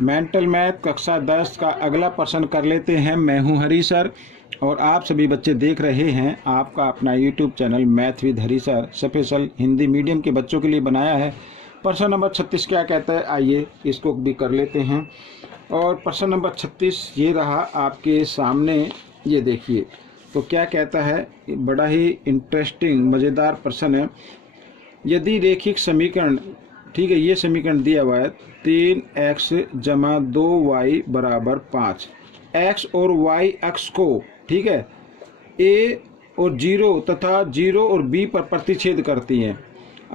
Mental math कक्षा 10 का अगला प्रश्न कर लेते हैं। मैं हूं हरी सर और आप सभी बच्चे देख रहे हैं आपका अपना YouTube channel math with Hari sir, special Hindi medium के बच्चों के लिए बनाया है। प्रश्न नंबर 36 क्या कहता है, आइए इसको भी कर लेते हैं। और प्रश्न नंबर 36 ये रहा आपके सामने, ये देखिए। तो क्या कहता है, बड़ा ही इंटरेस्टिंग मज़ेदार प्रश्न है। यदि रेखिक समीकरण, ठीक है, ये समीकरण दिया हुआ है 3x जमा 2y बराबर 5। x और y अक्ष को, ठीक है, a और 0 तथा 0 और b पर प्रतिच्छेद करती हैं।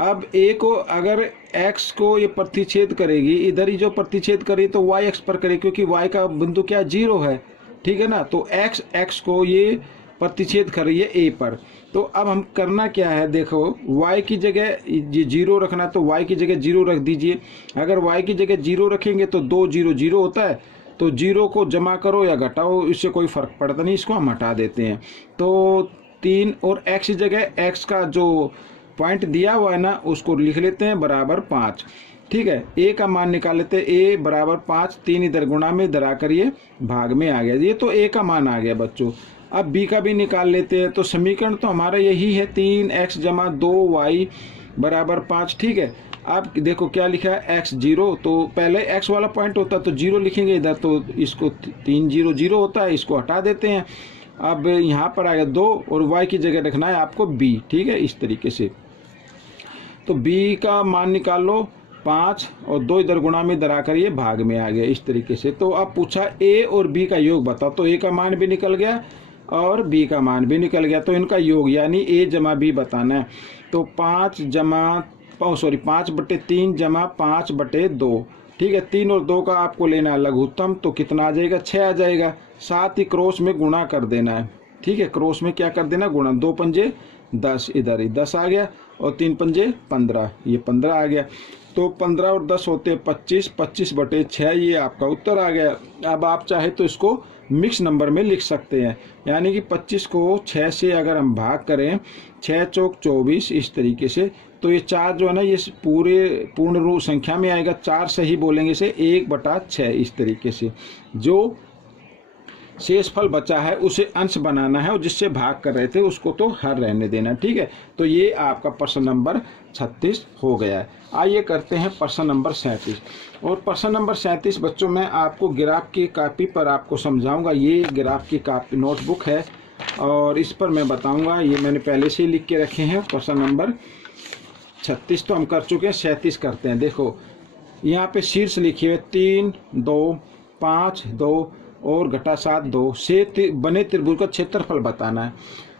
अब a को, अगर x को ये प्रतिच्छेद करेगी, इधर ही जो प्रतिच्छेद करेगी तो y अक्ष पर करेगी, क्योंकि y का बिंदु क्या 0 है, ठीक है ना। तो x को ये प्रतिच्छेद कर रही है a पर। तो अब हम करना क्या है, देखो y की जगह ये 0 रखना, तो y की जगह 0 रख दीजिए। अगर y की जगह 0 रखेंगे तो 2 0 0 होता है, तो 0 को जमा करो या घटाओ, इससे कोई फर्क पड़ता नहीं, इसको हम हटा देते हैं। तो 3 और x की जगह x का जो पॉइंट दिया हुआ है ना, उसको लिख लेते हैं बराबर 5, ठीक है। a का मान निकाल लेते हैं, a बराबर 5, 3 इधर गुणा में इधर आकर ये भाग में आ गया, ये तो a का मान आ गया बच्चों। अब b का भी निकाल लेते हैं। तो समीकरण तो हमारा यही है, 3x जमा 2y बराबर 5, ठीक है। अब देखो क्या लिखा है, x 0, तो पहले x वाला पॉइंट होता है तो 0 लिखेंगे इधर, तो इसको 3 0 0 होता है, इसको हटा देते हैं। अब यहाँ पर आ गया 2 और y की जगह रखना है आपको b, ठीक है, इस तरीके से। तो b का मान निकाल लो 5 और 2 इधर गुणा में इधर आकर ये भाग में आ गया, इस तरीके से। तो अब पूछा a और b का योग बताओ, तो a का मान भी निकल गया और b का मान भी निकल गया, तो इनका योग यानी a जमा b बताना है। तो 5/3 जमा 5/2, ठीक है। 3 और 2 का आपको लेना है लघुत्तम, तो कितना आ जाएगा, 6 आ जाएगा। साथ ही क्रॉस में गुणा कर देना है, ठीक है, क्रॉस में क्या कर देना, गुणा। 2 पंजे 10, इधर ही 10 आ गया, और 3 पंजे 15, ये 15 आ गया। तो 15 और 10 होते 25, 25/6, ये आपका उत्तर आ गया। अब आप चाहे तो इसको मिक्स नंबर में लिख सकते हैं, यानी कि 25 को 6 से अगर हम भाग करें, 6 चौक 24, इस तरीके से। तो ये 4 जो है ना, ये पूर्ण रूप संख्या में आएगा, 4 सही बोलेंगे इसे 1/6, इस तरीके से। जो शेषफल बचा है उसे अंश बनाना है, और जिससे भाग कर रहे थे उसको तो हर रहने देना, ठीक है। तो ये आपका प्रश्न नंबर 36 हो गया है। आइए करते हैं प्रश्न नंबर 37। और प्रश्न नंबर 37 बच्चों, मैं आपको ग्राफ की कॉपी पर आपको समझाऊंगा। ये ग्राफ की कॉपी नोटबुक है और इस पर मैं बताऊंगा, ये मैंने पहले से ही लिख के रखे हैं। प्रश्न नंबर 36 तो हम कर चुके हैं, 37 करते हैं। देखो यहाँ पे शीर्ष लिखे हुए 3 2 5 2 और घटा 7 2 से बने त्रिभुज का क्षेत्रफल बताना है।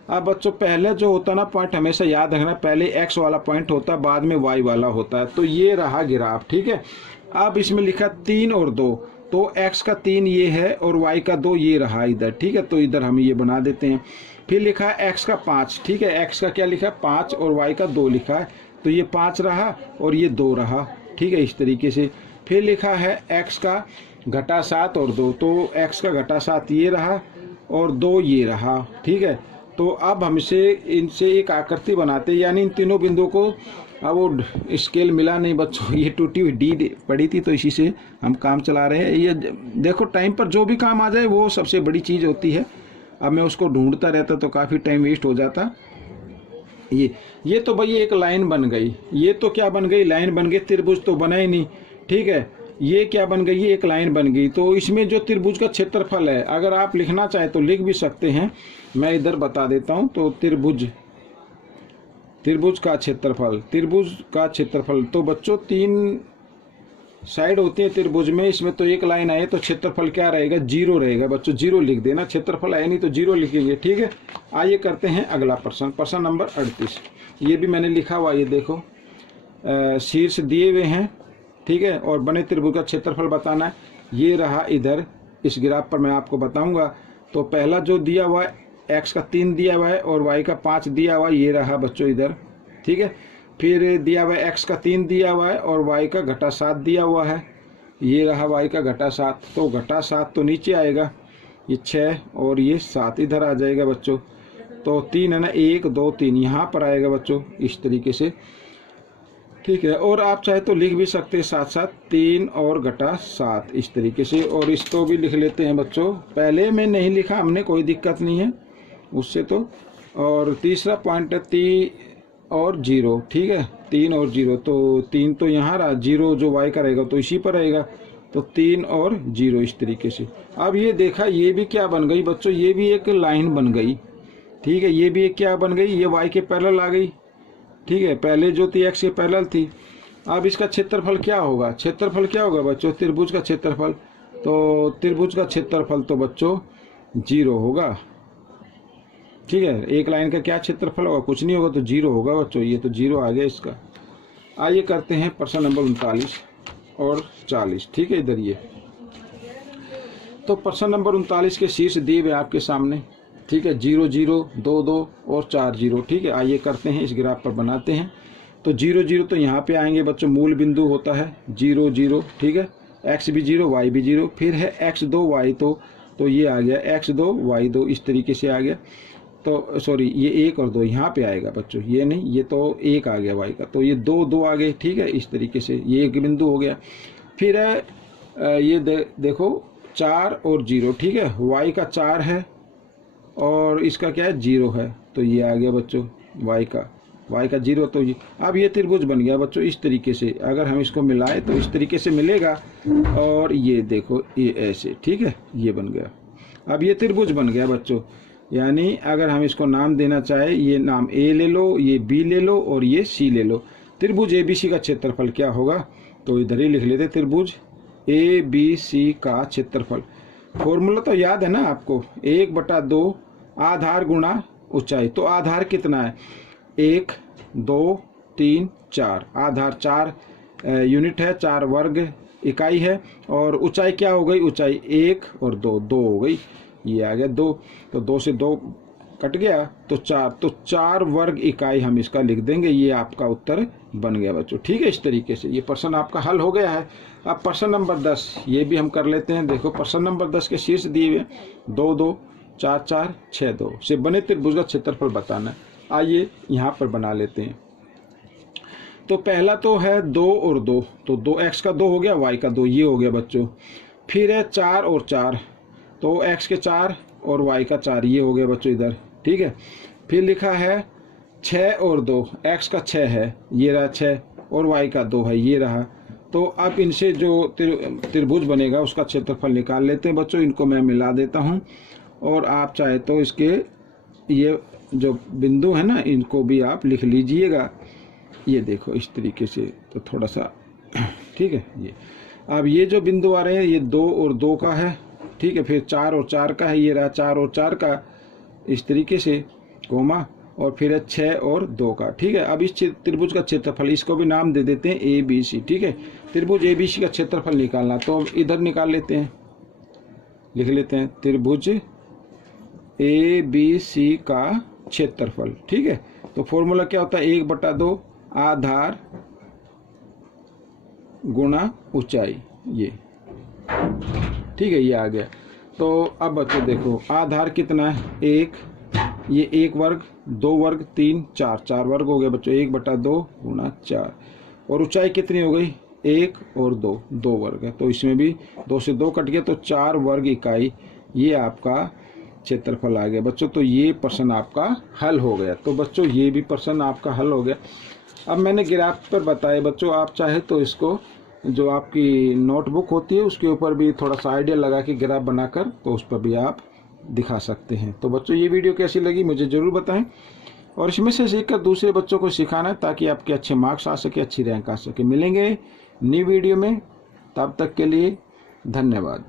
अब बच्चों पहले जो होता ना पॉइंट, हमेशा याद रखना, पहले x वाला पॉइंट होता है, बाद में y वाला होता है। तो ये रहा ग्राफ, ठीक है। अब इसमें लिखा 3 और 2, तो x का 3 ये है और y का 2 ये रहा इधर, ठीक है। तो इधर हम ये बना देते हैं। फिर लिखा है x का 5, ठीक है, x का क्या लिखा है 5 और y का 2 लिखा है, तो ये 5 रहा और ये 2 रहा, ठीक है, इस तरीके से। फिर लिखा है x का घटा 7 और 2, तो x का घटा 7 ये रहा और 2 ये रहा, ठीक है। तो अब हम इनसे एक आकृति बनाते हैं, यानी इन तीनों बिंदुओं को, अब वो स्केल मिला नहीं बच्चों, ये टूटी हुई डी पड़ी थी, तो इसी से हम काम चला रहे हैं। ये देखो टाइम पर जो भी काम आ जाए वो सबसे बड़ी चीज़ होती है। अब मैं उसको ढूंढता रहता तो काफ़ी टाइम वेस्ट हो जाता। ये तो भाई एक लाइन बन गई, ये तो क्या बन गई, लाइन बन गई, त्रिभुज तो बना ही नहीं, ठीक है। ये क्या बन गई, ये एक लाइन बन गई। तो इसमें जो त्रिभुज का क्षेत्रफल है, अगर आप लिखना चाहे तो लिख भी सकते हैं, मैं इधर बता देता हूं। तो त्रिभुज का क्षेत्रफल, तो बच्चों 3 साइड होती है त्रिभुज में, इसमें तो एक लाइन आए तो क्षेत्रफल क्या रहेगा, 0 रहेगा बच्चों, 0 लिख देना, क्षेत्रफल आया नहीं तो 0 लिखेंगे, ठीक है। आइए करते हैं अगला प्रश्न, प्रश्न नंबर 38। ये भी मैंने लिखा हुआ, ये देखो शीर्ष दिए हुए हैं, ठीक है, और बने त्रिभुज का क्षेत्रफल बताना है। ये रहा इधर, इस ग्राफ पर मैं आपको बताऊंगा। तो पहला जो दिया हुआ है, x का 3 दिया हुआ है और y का 5 दिया हुआ है, ये रहा बच्चों इधर, ठीक है। फिर दिया हुआ है x का 3 दिया हुआ है और y का घटा 7 दिया हुआ है, ये रहा y का घटा 7। तो घटा 7 तो नीचे आएगा, ये 6 और ये 7 इधर आ जाएगा बच्चों। तो 3 है ना, 1 2 3 यहाँ पर आएगा बच्चों, इस तरीके से। ठीक है। और आप चाहे तो लिख भी सकते हैं साथ साथ 3 और घटा 7 इस तरीके से। और इसको भी लिख लेते हैं बच्चों, पहले में नहीं लिखा हमने, कोई दिक्कत नहीं है उससे तो। और तीसरा पॉइंट है 3 और 0, ठीक है, 3 और 0, तो 3 तो यहाँ रहा, 0 जो y का रहेगा तो इसी पर रहेगा, तो 3 और 0 इस तरीके से। अब ये देखा, ये भी क्या बन गई बच्चों, ये भी एक लाइन बन गई, ठीक है, ये भी एक क्या बन गई, ये y के पैरेलल आ गई, ठीक है, पहले जो थी x के पैरेलल थी। अब इसका क्षेत्रफल क्या होगा, क्षेत्रफल क्या होगा बच्चों, त्रिभुज का क्षेत्रफल, तो त्रिभुज का क्षेत्रफल तो बच्चों 0 होगा, ठीक है। एक लाइन का क्या क्षेत्रफल होगा, कुछ नहीं होगा, तो 0 होगा बच्चों, ये तो 0 आ गया इसका। आइए करते हैं प्रश्न नंबर 39 और 40, ठीक है, इधर ये। तो प्रश्न नंबर 39 के शीर्ष दिए हुए आपके सामने, ठीक है, 0 0 2 2 और 4 0, ठीक है। आइए करते हैं, इस ग्राफ पर बनाते हैं। तो 0 0 तो यहाँ पे आएंगे बच्चों, मूल बिंदु होता है 0 0, ठीक है, x भी 0 y भी 0, फिर है x2 y, तो ये आ गया x2 y2 इस तरीके से आ गया। तो सॉरी, ये 1 और 2 यहाँ पे आएगा बच्चों, ये नहीं, ये तो 1 आ गया y का, तो ये 2 2 आ गए, ठीक है, इस तरीके से ये एक बिंदु हो गया। फिर है ये देखो 4 और 0, ठीक है, y का 4 है और इसका क्या है 0 है, तो ये आ गया बच्चों y का 0, तो ये अब ये त्रिभुज बन गया बच्चों इस तरीके से। अगर हम इसको मिलाएं तो इस तरीके से मिलेगा, और ये देखो ये ऐसे, ठीक है, ये बन गया। अब ये त्रिभुज बन गया बच्चों, यानी अगर हम इसको नाम देना चाहे, ये नाम A ले लो, ये B ले लो और ये C ले लो। त्रिभुज ABC का क्षेत्रफल क्या होगा, तो इधर ही लिख लेते, त्रिभुज ABC का क्षेत्रफल। फॉर्मूला तो याद है ना आपको, 1/2 आधार गुणा ऊंचाई। तो आधार कितना है, 1 2 3 4, आधार 4 यूनिट है, 4 वर्ग इकाई है। और ऊंचाई क्या हो गई, ऊंचाई 1 और 2 2 हो गई, ये आ गया 2, तो 2 से 2 कट गया तो 4, तो 4 वर्ग इकाई हम इसका लिख देंगे। ये आपका उत्तर बन गया बच्चों, ठीक है। इस तरीके से ये प्रश्न आपका हल हो गया है। अब प्रश्न नंबर 10 ये भी हम कर लेते हैं। देखो प्रश्न नंबर 10 के शीर्ष दिए हुए 2 2 4 4 6 2 से बने त्रिभुज का क्षेत्रफल बताना है। आइए यहाँ पर बना लेते हैं। तो पहला तो है 2 और 2, तो 2x का 2 हो गया, y का 2, ये हो गया बच्चों। फिर है 4 और 4, तो x के 4 और y का 4, ये हो गया बच्चों इधर, ठीक है। फिर लिखा है 6 और 2, x का 6 है, ये रहा 6, और y का 2 है, ये रहा। तो अब इनसे जो त्रिभुज बनेगा उसका क्षेत्रफल निकाल लेते हैं बच्चों। इनको मैं मिला देता हूँ, और आप चाहे तो इसके ये जो बिंदु है ना, इनको भी आप लिख लीजिएगा। ये देखो इस तरीके से, तो थोड़ा सा, ठीक है। ये अब ये जो बिंदु आ रहे हैं, ये 2 और 2 का है, ठीक है। फिर 4 और 4 का है, ये रहा 4 और 4 का, इस तरीके से कोमा, और फिर है 6 और 2 का, ठीक है। अब इस त्रिभुज का क्षेत्रफल, इसको भी नाम दे देते हैं ABC, ठीक है। त्रिभुज ABC का क्षेत्रफल निकालना, तो इधर निकाल लेते हैं, लिख लेते हैं त्रिभुज ABC का क्षेत्रफल, ठीक है। तो फॉर्मूला क्या होता है, 1/2 आधार गुणा ऊंचाई, ये, ठीक है, ये आ गया। तो अब बच्चों देखो आधार कितना है, 1, ये 1 वर्ग, 2 वर्ग, 3 4, 4 वर्ग हो गया बच्चों, 1/2 गुणा 4। और ऊंचाई कितनी हो गई, 1 और 2, 2 वर्ग है, तो इसमें भी 2 से 2 कट गया, तो 4 वर्ग इकाई, ये आपका क्षेत्रफल आ गया बच्चों। तो ये प्रश्न आपका हल हो गया। तो बच्चों ये भी प्रश्न आपका हल हो गया। अब मैंने ग्राफ पर बताया बच्चों, आप चाहे तो इसको जो आपकी नोटबुक होती है उसके ऊपर भी थोड़ा सा आइडिया लगा के ग्राफ बनाकर, तो उस पर भी आप दिखा सकते हैं। तो बच्चों ये वीडियो कैसी लगी मुझे ज़रूर बताएं, और इसमें से सीखकर दूसरे बच्चों को सिखाना, ताकि आपके अच्छे मार्क्स आ सके, अच्छी रैंक आ सके। मिलेंगे न्यू वीडियो में, तब तक के लिए धन्यवाद।